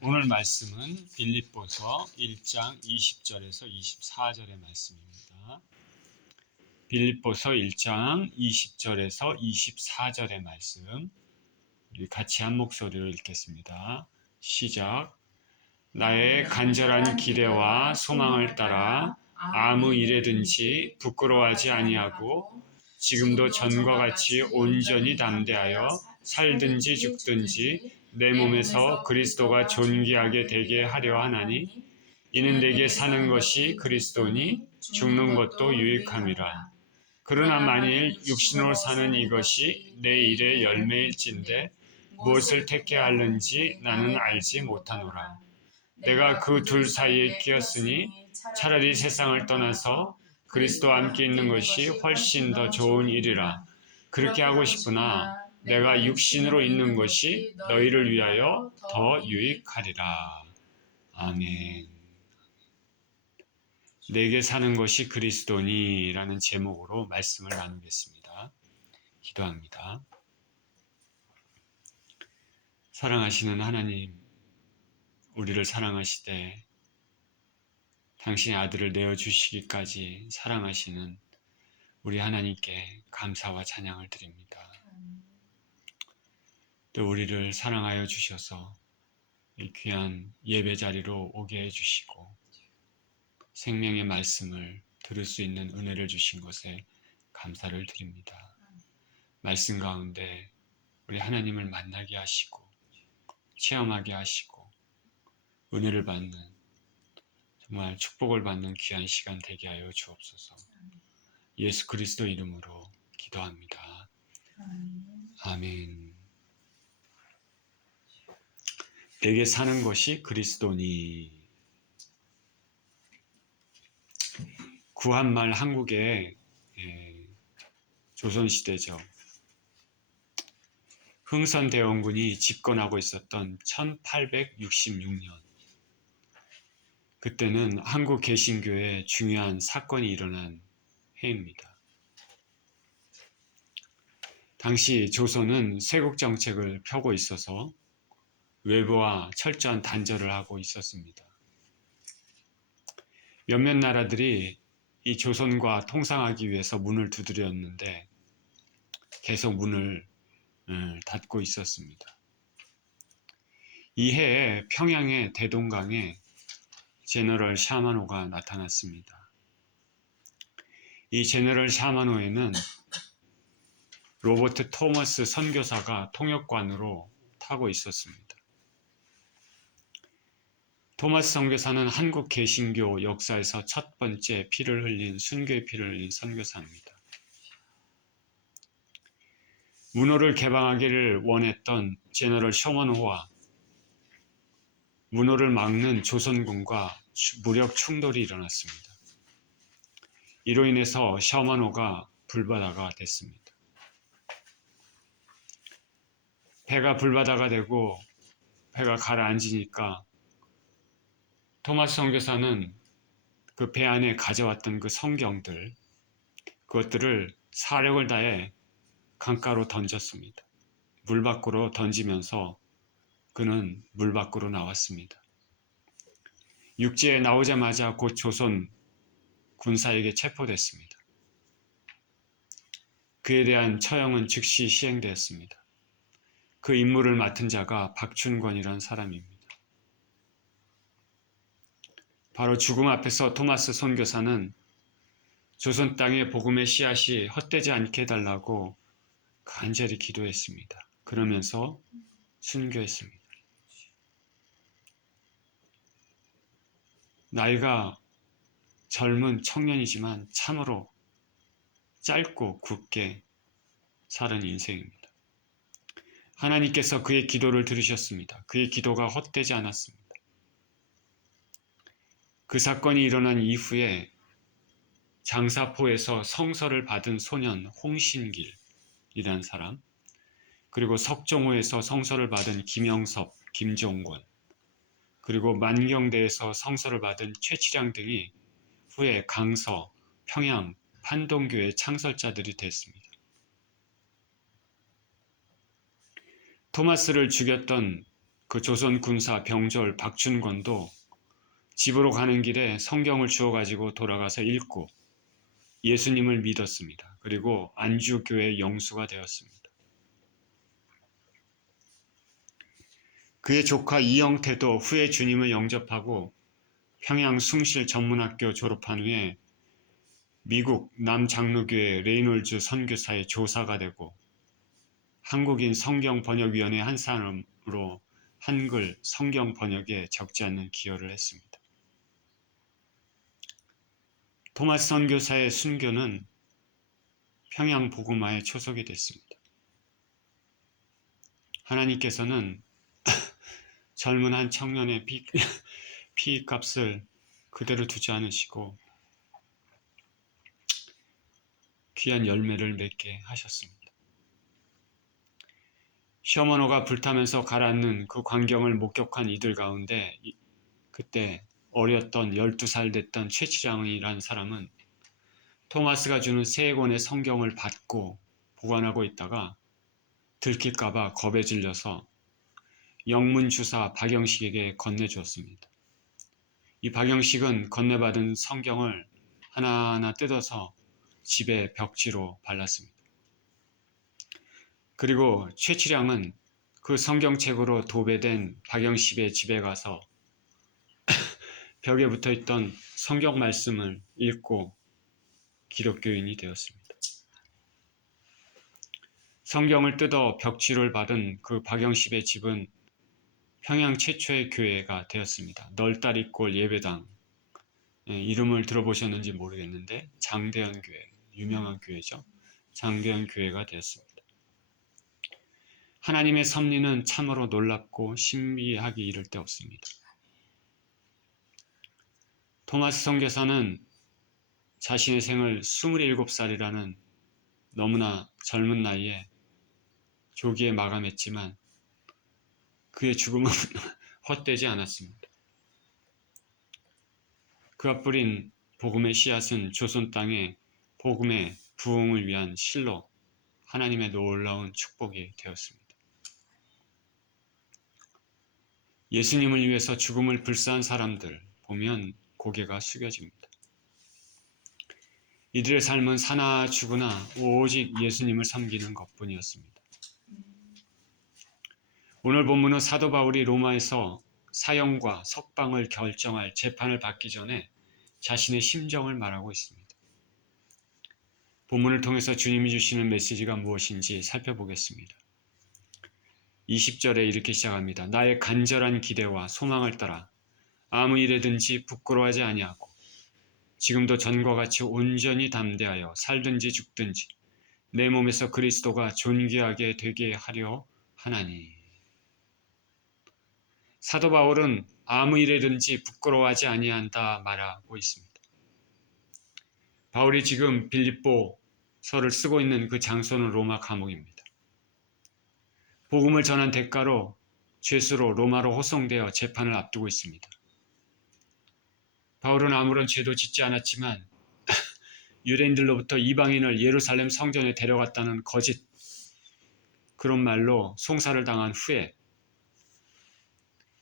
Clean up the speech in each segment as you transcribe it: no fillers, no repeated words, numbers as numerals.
오늘 말씀은 빌립보서 1장 20절에서 24절의 말씀입니다. 빌립보서 1장 20절에서 24절의 말씀, 우리 같이 한 목소리로 읽겠습니다. 시작. 나의 간절한 기대와 소망을 따라 아무 일에든지 부끄러워하지 아니하고 지금도 전과 같이 온전히 담대하여 살든지 죽든지 내 몸에서 그리스도가 존귀하게 되게 하려 하나니 이는 내게 사는 것이 그리스도니 죽는 것도 유익함이라. 그러나 만일 육신으로 사는 이것이 내 일의 열매일진데 무엇을 택해야 하는지 나는 알지 못하노라. 내가 그 둘 사이에 끼었으니 차라리 세상을 떠나서 그리스도와 함께 있는 것이 훨씬 더 좋은 일이라. 그렇게 하고 싶으나 내가 육신으로 있는 것이 너희를 위하여 더 유익하리라. 아멘. 내게 사는 것이 그리스도니 라는 제목으로 말씀을 나누겠습니다. 기도합니다. 사랑하시는 하나님, 우리를 사랑하시되 당신의 아들을 내어주시기까지 사랑하시는 우리 하나님께 감사와 찬양을 드립니다. 또 우리를 사랑하여 주셔서 이 귀한 예배 자리로 오게 해주시고 생명의 말씀을 들을 수 있는 은혜를 주신 것에 감사를 드립니다. 말씀 가운데 우리 하나님을 만나게 하시고 체험하게 하시고 은혜를 받는 정말 축복을 받는 귀한 시간 되게 하여 주옵소서. 예수 그리스도 이름으로 기도합니다. 아멘. 내게 사는 것이 그리스도니. 구한말 한국의 조선시대죠. 흥선대원군이 집권하고 있었던 1866년. 그때는 한국 개신교에 중요한 사건이 일어난 해입니다. 당시 조선은 쇄국 정책을 펴고 있어서 외부와 철저한 단절을 하고 있었습니다. 몇몇 나라들이 이 조선과 통상하기 위해서 문을 두드렸는데 계속 문을 닫고 있었습니다. 이 해에 평양의 대동강에 제너럴 샤마노가 나타났습니다. 이 제너럴 샤마노에는 로버트 토머스 선교사가 통역관으로 타고 있었습니다. 토마스 선교사는 한국 개신교 역사에서 첫 번째 피를 흘린 순교의 피를 흘린 선교사입니다. 문호를 개방하기를 원했던 제너럴 셔먼호와 문호를 막는 조선군과 무력 충돌이 일어났습니다. 이로 인해서 셔먼호가 불바다가 됐습니다. 배가 불바다가 되고 배가 가라앉으니까 토마스 선교사는 그 배 안에 가져왔던 그 성경들, 그것들을 사력을 다해 강가로 던졌습니다. 물 밖으로 던지면서 그는 물 밖으로 나왔습니다. 육지에 나오자마자 곧 조선 군사에게 체포됐습니다. 그에 대한 처형은 즉시 시행되었습니다. 그 임무를 맡은 자가 박춘권이라는 사람입니다. 바로 죽음 앞에서 토마스 선교사는 조선 땅의 복음의 씨앗이 헛되지 않게 해달라고 간절히 기도했습니다. 그러면서 순교했습니다. 나이가 젊은 청년이지만 참으로 짧고 굵게 살은 인생입니다. 하나님께서 그의 기도를 들으셨습니다. 그의 기도가 헛되지 않았습니다. 그 사건이 일어난 이후에 장사포에서 성서를 받은 소년 홍신길이라는 사람, 그리고 석종호에서 성서를 받은 김영섭, 김종권, 그리고 만경대에서 성서를 받은 최치량 등이 후에 강서, 평양, 판동교의 창설자들이 됐습니다. 토마스를 죽였던 그 조선 군사 병졸 박춘권도 집으로 가는 길에 성경을 주워가지고 돌아가서 읽고 예수님을 믿었습니다. 그리고 안주교회 영수가 되었습니다. 그의 조카 이영태도 후에 주님을 영접하고 평양 숭실 전문학교 졸업한 후에 미국 남장로교회 레이놀즈 선교사의 조사가 되고 한국인 성경번역위원회 한 사람으로 한글 성경 번역에 적지 않는 기여를 했습니다. 토마스 선교사의 순교는 평양 복음화에 초석이 됐습니다. 하나님께서는 젊은 한 청년의 피값을 그대로 두지 않으시고 귀한 열매를 맺게 하셨습니다. 시어머니가 불타면서 가라앉는 그 광경을 목격한 이들 가운데 그때 어렸던 12살 됐던 최치장이라는 사람은 토마스가 주는 3권의 성경을 받고 보관하고 있다가 들킬까봐 겁에 질려서 영문주사 박영식에게 건네주었습니다. 이 박영식은 건네받은 성경을 하나하나 뜯어서 집에 벽지로 발랐습니다. 그리고 최치량은 그 성경책으로 도배된 박영식의 집에 가서 벽에 붙어있던 성경 말씀을 읽고 기독교인이 되었습니다. 성경을 뜯어 벽지를 받은 그 박영식의 집은 평양 최초의 교회가 되었습니다. 널다리골 예배당, 이름을 들어보셨는지 모르겠는데 장대현 교회, 유명한 교회죠. 장대현 교회가 되었습니다. 하나님의 섭리는 참으로 놀랍고 신비하기 이를 데 없습니다. 토마스 선교사는 자신의 생을 27살이라는 너무나 젊은 나이에 조기에 마감했지만 그의 죽음은 헛되지 않았습니다. 그가 뿌린 복음의 씨앗은 조선 땅에 복음의 부흥을 위한 실로 하나님의 놀라운 축복이 되었습니다. 예수님을 위해서 죽음을 불사한 사람들 보면 고개가 숙여집니다. 이들의 삶은 사나 죽으나 오직 예수님을 섬기는 것뿐이었습니다. 오늘 본문은 사도 바울이 로마에서 사형과 석방을 결정할 재판을 받기 전에 자신의 심정을 말하고 있습니다. 본문을 통해서 주님이 주시는 메시지가 무엇인지 살펴보겠습니다. 20절에 이렇게 시작합니다. 나의 간절한 기대와 소망을 따라 아무 일에든지 부끄러워하지 아니하고 지금도 전과 같이 온전히 담대하여 살든지 죽든지 내 몸에서 그리스도가 존귀하게 되게 하려 하나니. 사도 바울은 아무 일에든지 부끄러워하지 아니한다 말하고 있습니다. 바울이 지금 빌립보서를 쓰고 있는 그 장소는 로마 감옥입니다. 복음을 전한 대가로 죄수로 로마로 호송되어 재판을 앞두고 있습니다. 바울은 아무런 죄도 짓지 않았지만 유대인들로부터 이방인을 예루살렘 성전에 데려갔다는 거짓 그런 말로 송사를 당한 후에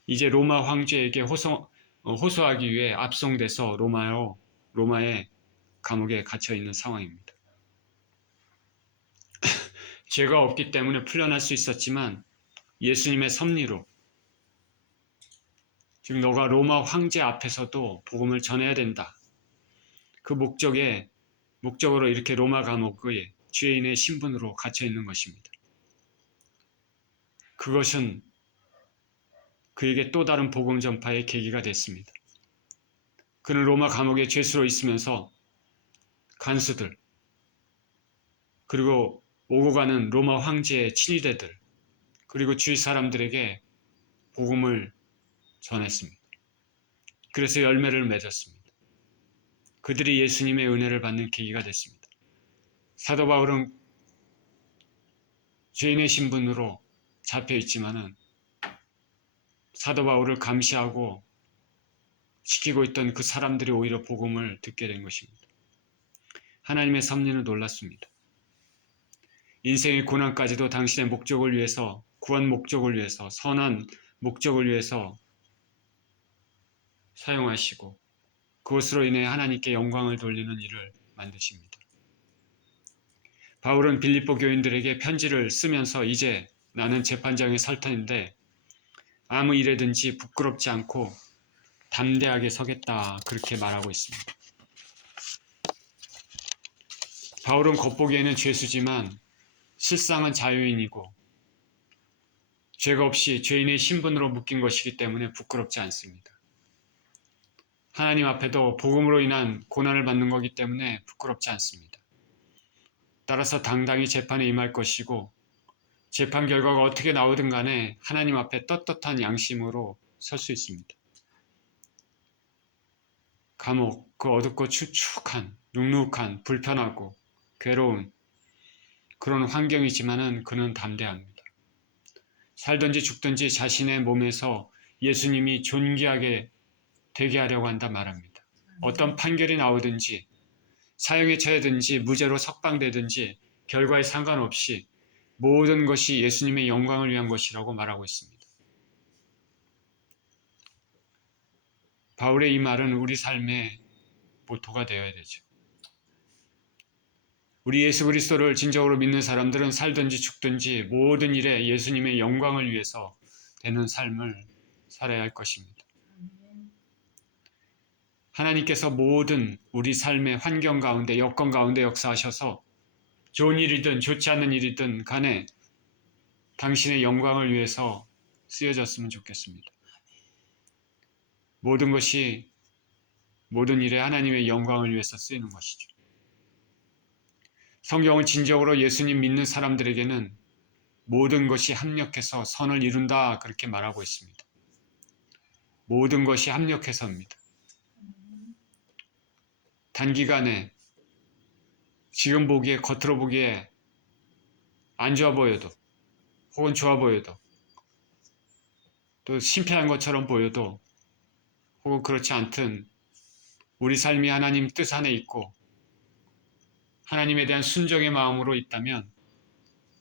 이제 로마 황제에게 호소하기 위해 압송돼서 로마의 감옥에 갇혀 있는 상황입니다. 죄가 없기 때문에 풀려날 수 있었지만 예수님의 섭리로 지금 너가 로마 황제 앞에서도 복음을 전해야 된다. 그 목적으로 이렇게 로마 감옥의 죄인의 신분으로 갇혀 있는 것입니다. 그것은 그에게 또 다른 복음 전파의 계기가 됐습니다. 그는 로마 감옥에 죄수로 있으면서 간수들 그리고 오고 가는 로마 황제의 친위대들 그리고 주위 사람들에게 복음을 전했습니다. 그래서 열매를 맺었습니다. 그들이 예수님의 은혜를 받는 계기가 됐습니다. 사도 바울은 죄인의 신분으로 잡혀 있지만은 사도 바울을 감시하고 지키고 있던 그 사람들이 오히려 복음을 듣게 된 것입니다. 하나님의 섭리는 놀랐습니다. 인생의 고난까지도 당신의 목적을 위해서, 구원 목적을 위해서, 선한 목적을 위해서 사용하시고 그것으로 인해 하나님께 영광을 돌리는 일을 만드십니다. 바울은 빌립보 교인들에게 편지를 쓰면서 이제 나는 재판장에 설 터인데 아무 일에든지 부끄럽지 않고 담대하게 서겠다 그렇게 말하고 있습니다. 바울은 겉보기에는 죄수지만 실상은 자유인이고 죄가 없이 죄인의 신분으로 묶인 것이기 때문에 부끄럽지 않습니다. 하나님 앞에도 복음으로 인한 고난을 받는 거기 때문에 부끄럽지 않습니다. 따라서 당당히 재판에 임할 것이고 재판 결과가 어떻게 나오든 간에 하나님 앞에 떳떳한 양심으로 설 수 있습니다. 감옥, 그 어둡고 축축한, 눅눅한, 불편하고 괴로운 그런 환경이지만은 그는 담대합니다. 살든지 죽든지 자신의 몸에서 예수님이 존귀하게 되게 하려고 한다 말합니다. 어떤 판결이 나오든지 사형에 처해든지 무죄로 석방되든지 결과에 상관없이 모든 것이 예수님의 영광을 위한 것이라고 말하고 있습니다. 바울의 이 말은 우리 삶의 모토가 되어야 되죠. 우리 예수 그리스도를 진정으로 믿는 사람들은 살든지 죽든지 모든 일에 예수님의 영광을 위해서 되는 삶을 살아야 할 것입니다. 하나님께서 모든 우리 삶의 환경 가운데 여건 가운데 역사하셔서 좋은 일이든 좋지 않은 일이든 간에 당신의 영광을 위해서 쓰여졌으면 좋겠습니다. 모든 것이 모든 일에 하나님의 영광을 위해서 쓰이는 것이죠. 성경은 진정으로 예수님 믿는 사람들에게는 모든 것이 합력해서 선을 이룬다 그렇게 말하고 있습니다. 모든 것이 합력해서입니다. 단기간에 지금 보기에 겉으로 보기에 안 좋아 보여도 혹은 좋아 보여도 또 심폐한 것처럼 보여도 혹은 그렇지 않든 우리 삶이 하나님 뜻 안에 있고 하나님에 대한 순종의 마음으로 있다면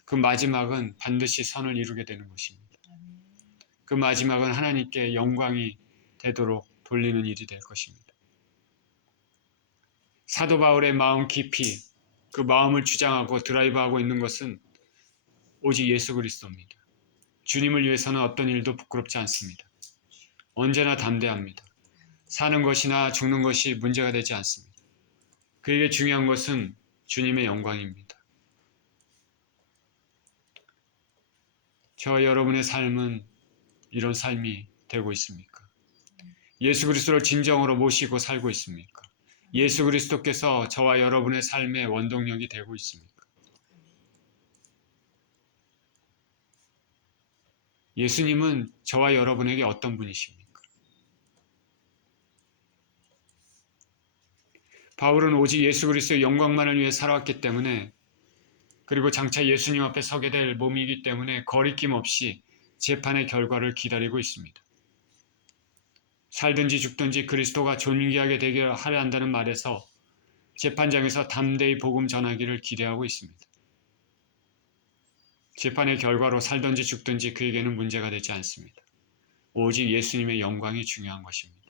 그 마지막은 반드시 선을 이루게 되는 것입니다. 그 마지막은 하나님께 영광이 되도록 돌리는 일이 될 것입니다. 사도 바울의 마음 깊이 그 마음을 주장하고 드라이브하고 있는 것은 오직 예수 그리스도입니다. 주님을 위해서는 어떤 일도 부끄럽지 않습니다. 언제나 담대합니다. 사는 것이나 죽는 것이 문제가 되지 않습니다. 그에게 중요한 것은 주님의 영광입니다. 저와 여러분의 삶은 이런 삶이 되고 있습니까? 예수 그리스도를 진정으로 모시고 살고 있습니까? 예수 그리스도께서 저와 여러분의 삶의 원동력이 되고 있습니까? 예수님은 저와 여러분에게 어떤 분이십니까? 바울은 오직 예수 그리스도의 영광만을 위해 살아왔기 때문에 그리고 장차 예수님 앞에 서게 될 몸이기 때문에 거리낌 없이 재판의 결과를 기다리고 있습니다. 살든지 죽든지 그리스도가 존귀하게 되게 하려 한다는 말에서 재판장에서 담대히 복음 전하기를 기대하고 있습니다. 재판의 결과로 살든지 죽든지 그에게는 문제가 되지 않습니다. 오직 예수님의 영광이 중요한 것입니다.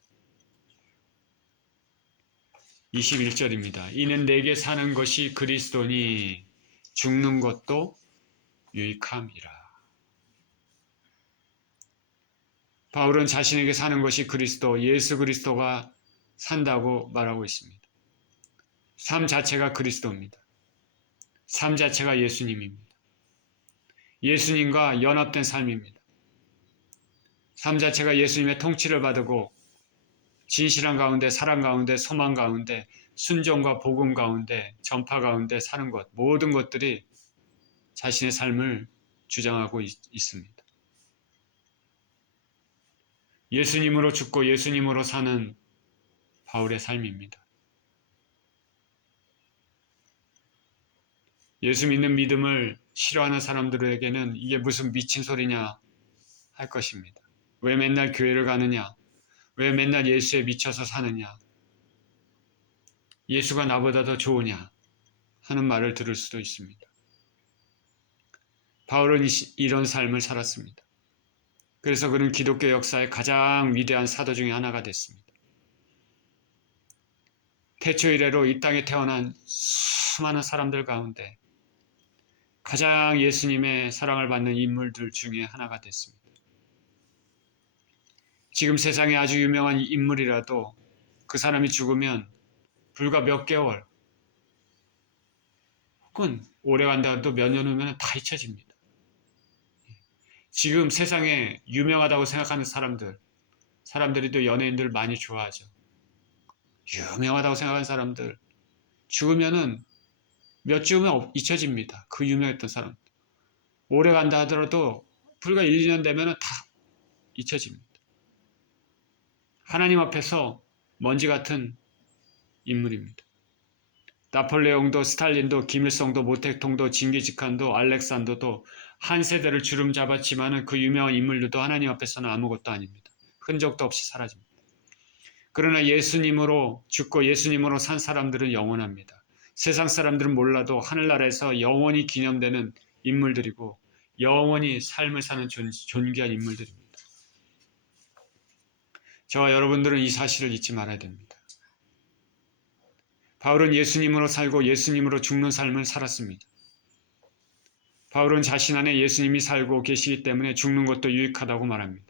21절입니다. 이는 내게 사는 것이 그리스도니 죽는 것도 유익함이라. 바울은 자신에게 사는 것이 그리스도, 예수 그리스도가 산다고 말하고 있습니다. 삶 자체가 그리스도입니다. 삶 자체가 예수님입니다. 예수님과 연합된 삶입니다. 삶 자체가 예수님의 통치를 받고 진실한 가운데, 사랑 가운데, 소망 가운데, 순종과 복음 가운데, 전파 가운데 사는 것, 모든 것들이 자신의 삶을 주장하고 있습니다. 예수님으로 죽고 예수님으로 사는 바울의 삶입니다. 예수 믿는 믿음을 싫어하는 사람들에게는 이게 무슨 미친 소리냐 할 것입니다. 왜 맨날 교회를 가느냐? 왜 맨날 예수에 미쳐서 사느냐? 예수가 나보다 더 좋으냐? 하는 말을 들을 수도 있습니다. 바울은 이런 삶을 살았습니다. 그래서 그는 기독교 역사의 가장 위대한 사도 중에 하나가 됐습니다. 태초 이래로 이 땅에 태어난 수많은 사람들 가운데 가장 예수님의 사랑을 받는 인물들 중에 하나가 됐습니다. 지금 세상에 아주 유명한 인물이라도 그 사람이 죽으면 불과 몇 개월 혹은 오래 간다도 몇 년 후면 다 잊혀집니다. 지금 세상에 유명하다고 생각하는 사람들이 또 연예인들 많이 좋아하죠. 유명하다고 생각하는 사람들 죽으면은 몇 주 후면 잊혀집니다. 그 유명했던 사람. 오래 간다 하더라도 불과 1, 2년 되면은 다 잊혀집니다. 하나님 앞에서 먼지 같은 인물입니다. 나폴레옹도 스탈린도 김일성도 모택통도 징기즈칸도 알렉산더도 한 세대를 주름 잡았지만은 그 유명한 인물들도 하나님 앞에서는 아무것도 아닙니다. 흔적도 없이 사라집니다. 그러나 예수님으로 죽고 예수님으로 산 사람들은 영원합니다. 세상 사람들은 몰라도 하늘나라에서 영원히 기념되는 인물들이고 영원히 삶을 사는 존귀한 인물들입니다. 저와 여러분들은 이 사실을 잊지 말아야 됩니다. 바울은 예수님으로 살고 예수님으로 죽는 삶을 살았습니다. 바울은 자신 안에 예수님이 살고 계시기 때문에 죽는 것도 유익하다고 말합니다.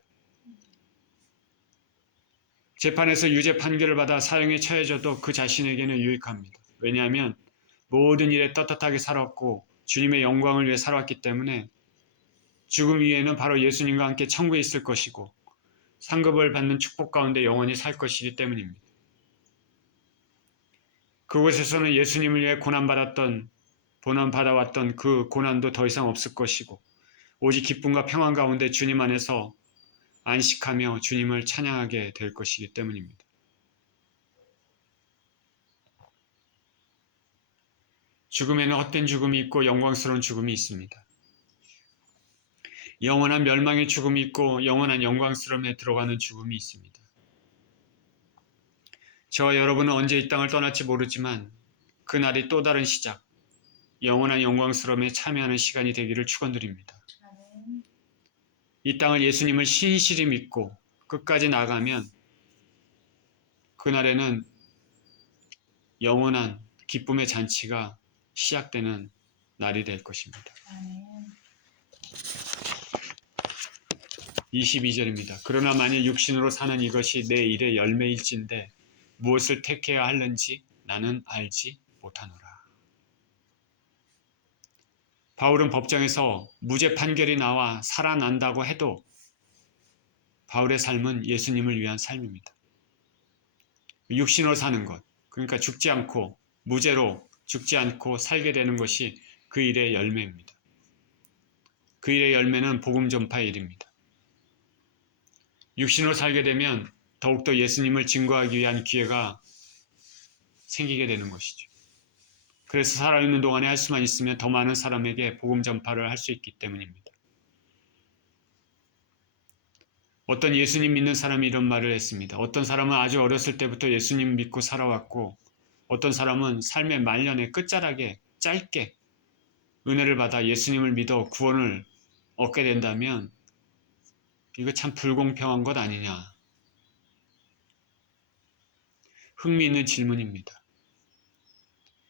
재판에서 유죄 판결을 받아 사형에 처해져도 그 자신에게는 유익합니다. 왜냐하면 모든 일에 떳떳하게 살았고 주님의 영광을 위해 살았기 때문에 죽음 위에는 바로 예수님과 함께 천국에 있을 것이고 상급을 받는 축복 가운데 영원히 살 것이기 때문입니다. 그곳에서는 예수님을 위해 고난받아왔던 그 고난도 더 이상 없을 것이고 오직 기쁨과 평안 가운데 주님 안에서 안식하며 주님을 찬양하게 될 것이기 때문입니다. 죽음에는 헛된 죽음이 있고 영광스러운 죽음이 있습니다. 영원한 멸망의 죽음이 있고 영원한 영광스러움에 들어가는 죽음이 있습니다. 저와 여러분은 언제 이 땅을 떠날지 모르지만 그날이 또 다른 시작, 영원한 영광스러움에 참여하는 시간이 되기를 축원드립니다. 이 땅을 예수님을 신실히 믿고 끝까지 나가면 그날에는 영원한 기쁨의 잔치가 시작되는 날이 될 것입니다. 22절입니다. 그러나 만일 육신으로 사는 이것이 내 일의 열매일진데 무엇을 택해야 하는지 나는 알지 못하노라. 바울은 법정에서 무죄 판결이 나와 살아난다고 해도 바울의 삶은 예수님을 위한 삶입니다. 육신으로 사는 것, 그러니까 죽지 않고 무죄로 죽지 않고 살게 되는 것이 그 일의 열매입니다. 그 일의 열매는 복음 전파의 일입니다. 육신으로 살게 되면 더욱더 예수님을 증거하기 위한 기회가 생기게 되는 것이죠. 그래서 살아있는 동안에 할 수만 있으면 더 많은 사람에게 복음 전파를 할 수 있기 때문입니다. 어떤 예수님 믿는 사람이 이런 말을 했습니다. 어떤 사람은 아주 어렸을 때부터 예수님 믿고 살아왔고 어떤 사람은 삶의 말년의 끝자락에 짧게 은혜를 받아 예수님을 믿어 구원을 얻게 된다면 이거 참 불공평한 것 아니냐. 흥미있는 질문입니다.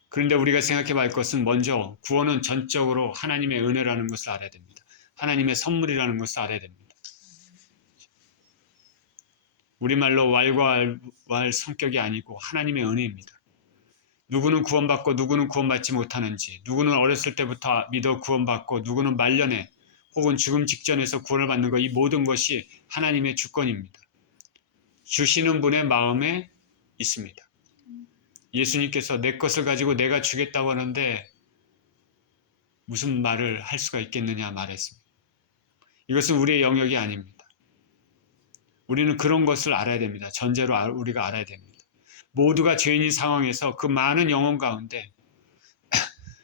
그런데 우리가 생각해 볼 것은 먼저 구원은 전적으로 하나님의 은혜라는 것을 알아야 됩니다. 하나님의 선물이라는 것을 알아야 됩니다. 우리말로 왈과왈 성격이 아니고 하나님의 은혜입니다. 누구는 구원받고 누구는 구원받지 못하는지, 누구는 어렸을 때부터 믿어 구원받고 누구는 말년에 혹은 죽음 직전에서 구원을 받는 것, 이 모든 것이 하나님의 주권입니다. 주시는 분의 마음에 있습니다. 예수님께서 내 것을 가지고 내가 주겠다고 하는데 무슨 말을 할 수가 있겠느냐 말했습니다. 이것은 우리의 영역이 아닙니다. 우리는 그런 것을 알아야 됩니다. 전제로 우리가 알아야 됩니다. 모두가 죄인인 상황에서 그 많은 영혼 가운데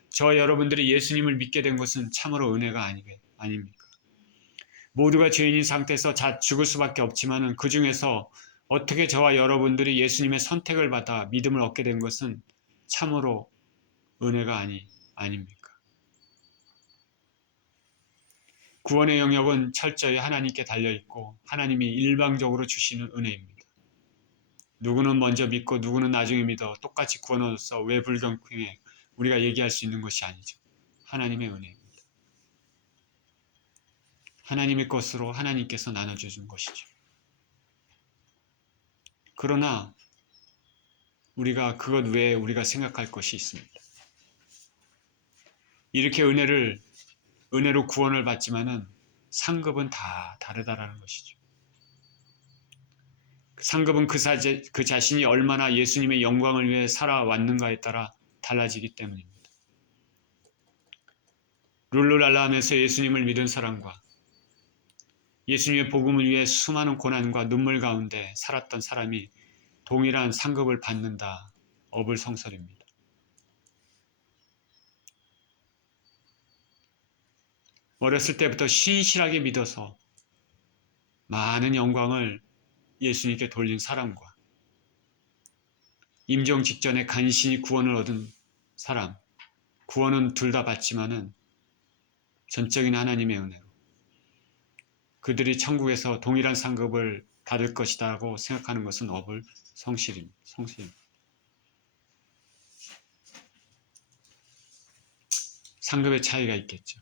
저 여러분들이 예수님을 믿게 된 것은 참으로 은혜가 아닙니까? 모두가 죄인인 상태에서 죽을 수밖에 없지만 그 중에서 어떻게 저와 여러분들이 예수님의 선택을 받아 믿음을 얻게 된 것은 참으로 은혜가 아닙니까? 구원의 영역은 철저히 하나님께 달려있고 하나님이 일방적으로 주시는 은혜입니다. 누구는 먼저 믿고 누구는 나중에 믿어 똑같이 구원 얻어서 왜 불경통해 우리가 얘기할 수 있는 것이 아니죠. 하나님의 은혜입니다. 하나님의 것으로 하나님께서 나눠주신 것이죠. 그러나 우리가 그것 외에 우리가 생각할 것이 있습니다. 이렇게 은혜로 구원을 받지만은 상급은 다 다르다라는 것이죠. 상급은 그 자신이 얼마나 예수님의 영광을 위해 살아왔는가에 따라 달라지기 때문입니다. 룰루랄라 하면서 예수님을 믿은 사람과 예수님의 복음을 위해 수많은 고난과 눈물 가운데 살았던 사람이 동일한 상급을 받는다. 어불성설입니다. 어렸을 때부터 신실하게 믿어서 많은 영광을 예수님께 돌린 사람과 임종 직전에 간신히 구원을 얻은 사람, 구원은 둘 다 받지만은 전적인 하나님의 은혜로 그들이 천국에서 동일한 상급을 받을 것이라고 생각하는 것은 어불성실입니다. 상급의 차이가 있겠죠.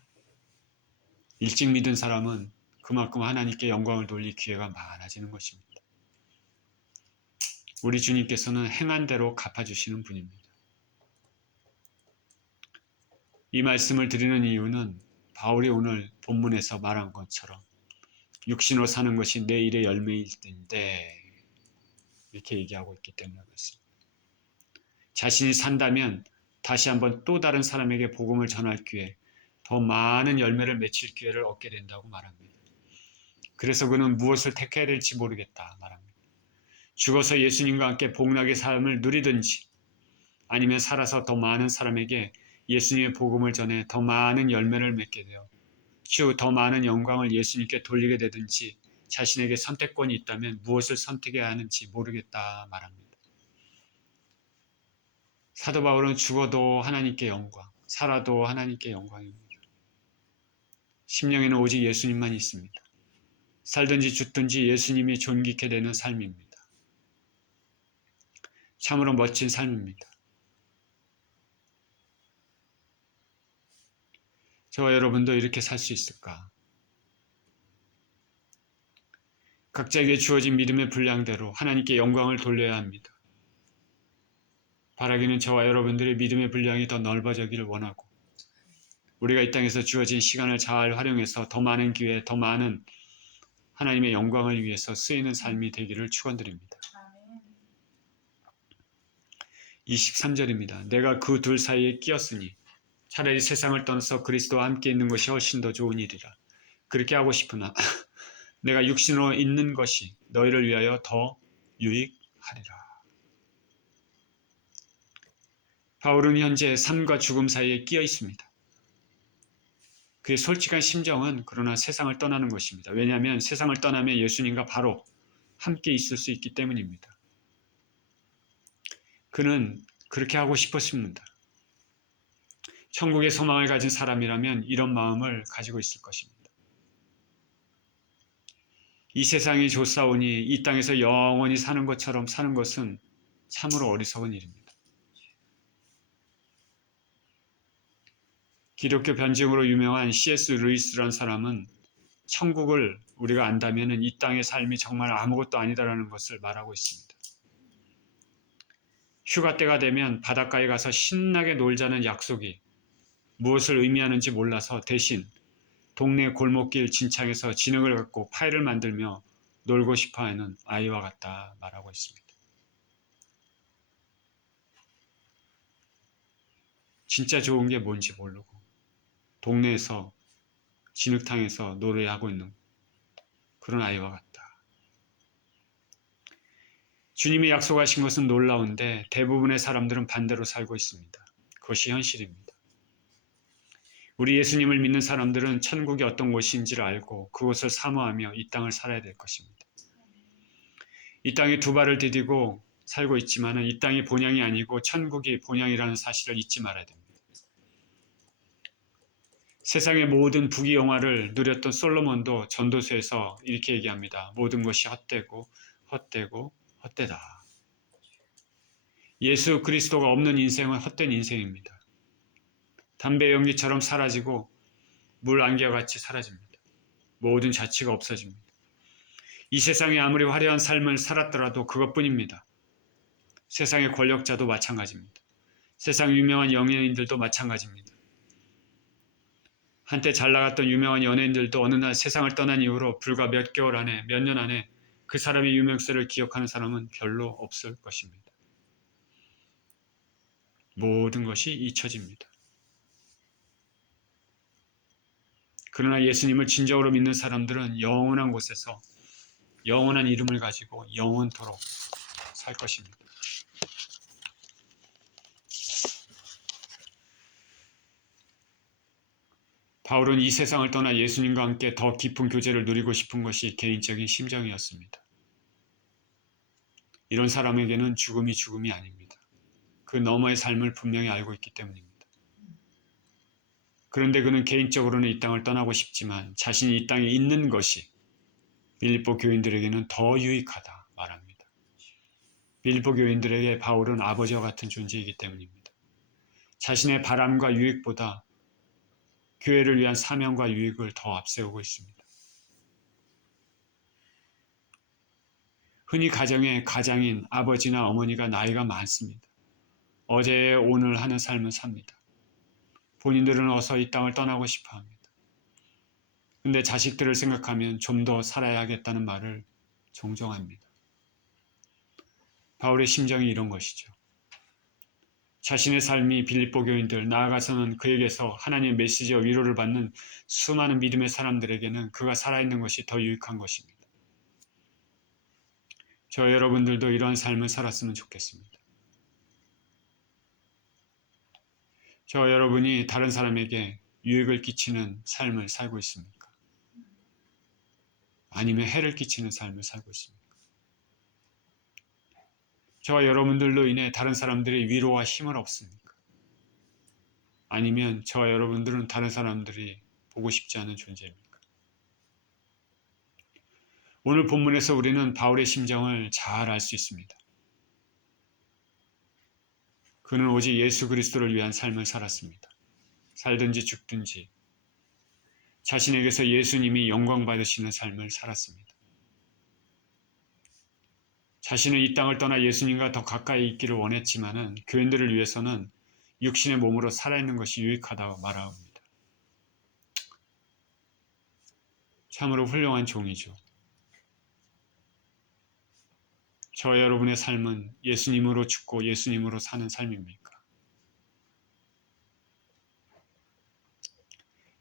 일찍 믿은 사람은 그만큼 하나님께 영광을 돌릴 기회가 많아지는 것입니다. 우리 주님께서는 행한 대로 갚아주시는 분입니다. 이 말씀을 드리는 이유는 바울이 오늘 본문에서 말한 것처럼 육신으로 사는 것이 내 일의 열매일 텐데 이렇게 얘기하고 있기 때문에 그렇습니다. 자신이 산다면 다시 한번 또 다른 사람에게 복음을 전할 기회, 더 많은 열매를 맺힐 기회를 얻게 된다고 말합니다. 그래서 그는 무엇을 택해야 될지 모르겠다 말합니다. 죽어서 예수님과 함께 복락의 삶을 누리든지 아니면 살아서 더 많은 사람에게 예수님의 복음을 전해 더 많은 열매를 맺게 되어 즉 더 많은 영광을 예수님께 돌리게 되든지 자신에게 선택권이 있다면 무엇을 선택해야 하는지 모르겠다 말합니다. 사도 바울은 죽어도 하나님께 영광, 살아도 하나님께 영광입니다. 심령에는 오직 예수님만 있습니다. 살든지 죽든지 예수님이 존귀케 되는 삶입니다. 참으로 멋진 삶입니다. 저와 여러분도 이렇게 살 수 있을까? 각자에게 주어진 믿음의 분량대로 하나님께 영광을 돌려야 합니다. 바라기는 저와 여러분들의 믿음의 분량이 더 넓어지기를 원하고 우리가 이 땅에서 주어진 시간을 잘 활용해서 더 많은 기회, 더 많은 하나님의 영광을 위해서 쓰이는 삶이 되기를 축원드립니다. 23절입니다. 내가 그 둘 사이에 끼었으니 차라리 세상을 떠나서 그리스도와 함께 있는 것이 훨씬 더 좋은 일이라. 그렇게 하고 싶으나 내가 육신으로 있는 것이 너희를 위하여 더 유익하리라. 바울은 현재 삶과 죽음 사이에 끼어 있습니다. 그의 솔직한 심정은 그러나 세상을 떠나는 것입니다. 왜냐하면 세상을 떠나면 예수님과 바로 함께 있을 수 있기 때문입니다. 그는 그렇게 하고 싶었습니다. 천국의 소망을 가진 사람이라면 이런 마음을 가지고 있을 것입니다. 이 세상이 좋사오니 이 땅에서 영원히 사는 것처럼 사는 것은 참으로 어리석은 일입니다. 기독교 변증으로 유명한 C.S. 루이스라는 사람은 천국을 우리가 안다면 이 땅의 삶이 정말 아무것도 아니다라는 것을 말하고 있습니다. 휴가 때가 되면 바닷가에 가서 신나게 놀자는 약속이 무엇을 의미하는지 몰라서 대신 동네 골목길 진창에서 진흙을 갖고 파일을 만들며 놀고 싶어하는 아이와 같다 말하고 있습니다. 진짜 좋은 게 뭔지 모르고 동네에서 진흙탕에서 노래하고 있는 그런 아이와 같다. 주님이 약속하신 것은 놀라운데 대부분의 사람들은 반대로 살고 있습니다. 그것이 현실입니다. 우리 예수님을 믿는 사람들은 천국이 어떤 곳인지를 알고 그곳을 사모하며 이 땅을 살아야 될 것입니다. 이 땅에 두 발을 디디고 살고 있지만 이 땅이 본향이 아니고 천국이 본향이라는 사실을 잊지 말아야 됩니다. 세상의 모든 부귀영화를 누렸던 솔로몬도 전도서에서 이렇게 얘기합니다. 모든 것이 헛되고 헛되고 헛되다. 예수 그리스도가 없는 인생은 헛된 인생입니다. 담배 연기처럼 사라지고 물 안개와 같이 사라집니다. 모든 가치가 없어집니다. 이 세상에 아무리 화려한 삶을 살았더라도 그것뿐입니다. 세상의 권력자도 마찬가지입니다. 세상 유명한 연예인들도 마찬가지입니다. 한때 잘 나갔던 유명한 연예인들도 어느 날 세상을 떠난 이후로 불과 몇 개월 안에, 몇 년 안에 그 사람의 유명세를 기억하는 사람은 별로 없을 것입니다. 모든 것이 잊혀집니다. 그러나 예수님을 진정으로 믿는 사람들은 영원한 곳에서 영원한 이름을 가지고 영원토록 살 것입니다. 바울은 이 세상을 떠나 예수님과 함께 더 깊은 교제를 누리고 싶은 것이 개인적인 심정이었습니다. 이런 사람에게는 죽음이 죽음이 아닙니다. 그 너머의 삶을 분명히 알고 있기 때문입니다. 그런데 그는 개인적으로는 이 땅을 떠나고 싶지만 자신이 이 땅에 있는 것이 빌립보 교인들에게는 더 유익하다 말합니다. 빌립보 교인들에게 바울은 아버지와 같은 존재이기 때문입니다. 자신의 바람과 유익보다 교회를 위한 사명과 유익을 더 앞세우고 있습니다. 흔히 가정의 가장인 아버지나 어머니가 나이가 많습니다. 어제의 오늘 하는 삶을 삽니다. 본인들은 어서 이 땅을 떠나고 싶어 합니다. 근데 자식들을 생각하면 좀 더 살아야겠다는 말을 종종 합니다. 바울의 심정이 이런 것이죠. 자신의 삶이 빌립보 교인들, 나아가서는 그에게서 하나님의 메시지와 위로를 받는 수많은 믿음의 사람들에게는 그가 살아있는 것이 더 유익한 것입니다. 저 여러분들도 이러한 삶을 살았으면 좋겠습니다. 저 여러분이 다른 사람에게 유익을 끼치는 삶을 살고 있습니까? 아니면 해를 끼치는 삶을 살고 있습니까? 저와 여러분들로 인해 다른 사람들이 위로와 힘을 얻습니까? 아니면 저와 여러분들은 다른 사람들이 보고 싶지 않은 존재입니까? 오늘 본문에서 우리는 바울의 심정을 잘 알 수 있습니다. 그는 오직 예수 그리스도를 위한 삶을 살았습니다. 살든지 죽든지 자신에게서 예수님이 영광 받으시는 삶을 살았습니다. 자신은 이 땅을 떠나 예수님과 더 가까이 있기를 원했지만은 교인들을 위해서는 육신의 몸으로 살아있는 것이 유익하다고 말합니다. 참으로 훌륭한 종이죠. 저와 여러분의 삶은 예수님으로 죽고 예수님으로 사는 삶입니까?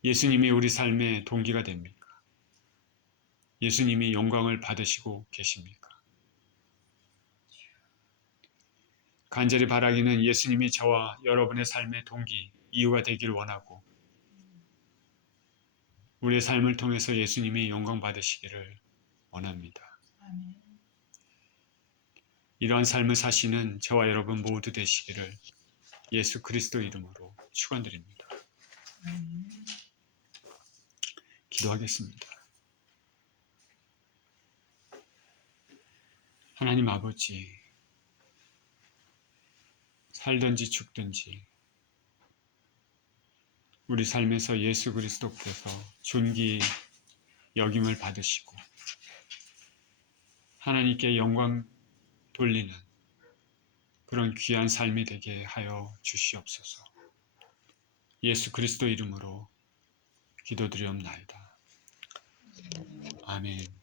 예수님이 우리 삶의 동기가 됩니까? 예수님이 영광을 받으시고 계십니까? 간절히 바라기는 예수님이 저와 여러분의 삶의 동기, 이유가 되기를 원하고 우리의 삶을 통해서 예수님이 영광 받으시기를 원합니다. 이러한 삶을 사시는 저와 여러분 모두 되시기를 예수 그리스도 이름으로 축원드립니다. 기도하겠습니다. 하나님 아버지, 살든지 죽든지 우리 삶에서 예수 그리스도께서 존귀 여김을 받으시고 하나님께 영광 돌리는 그런 귀한 삶이 되게 하여 주시옵소서. 예수 그리스도 이름으로 기도드리옵나이다. 아멘.